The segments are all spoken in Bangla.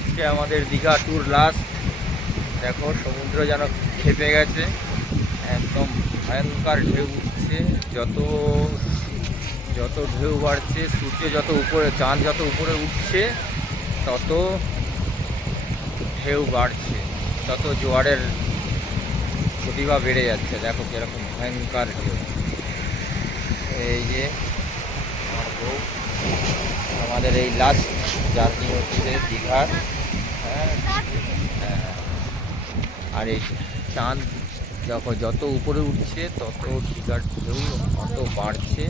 আজকে আমাদের দীঘা ট্যুর লাস্ট দেখো, সমুদ্র যেন খেপে গেছে। একদম ভয়ঙ্কর ঢেউ উঠছে। যত যত ঢেউ বাড়ছে, সূর্য যত উপরে, চাঁদ যত উপরে উঠছে, তত ঢেউ বাড়ছে। তত জোয়ারের প্রতিভা বেড়ে যাচ্ছে। দেখো কীরকম ভয়ঙ্কর ঢেউ। এই যে আমাদের এই লাস্ট জার্নি হচ্ছে দীঘার হ্যাঁ। হ্যাঁ। আর এই চাঁদ দেখো যত উপরে উঠছে, তত দীঘার ঢেউ অত বাড়ছে।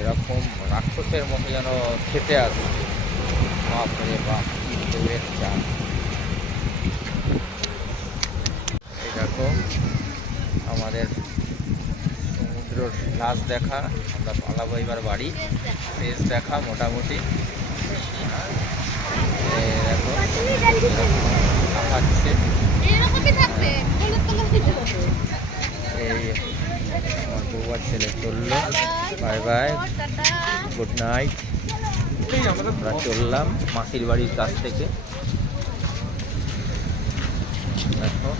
এরকম রাক্ষসের মতো যেন খেতে আসছে। বাপ কি ঢেউয়ের চাঁদ। আমাদের সমুদ্রর লাশ দেখা, আমরা পালাবো এবার বাড়ি। শেষ দেখা মোটামুটি। দেখো, দেখাচ্ছে। এই, আমার বউ আর ছেলে চলল। Bye bye, good night. আমরা চললাম মাসির বাড়ির কাছ থেকে। দেখো,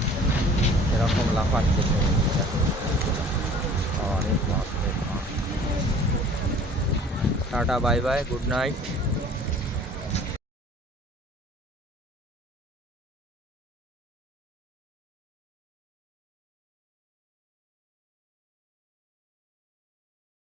এরকম লাফাচ্ছে। দেখো। অনেক বাপরে বাপ। Tata bye bye good night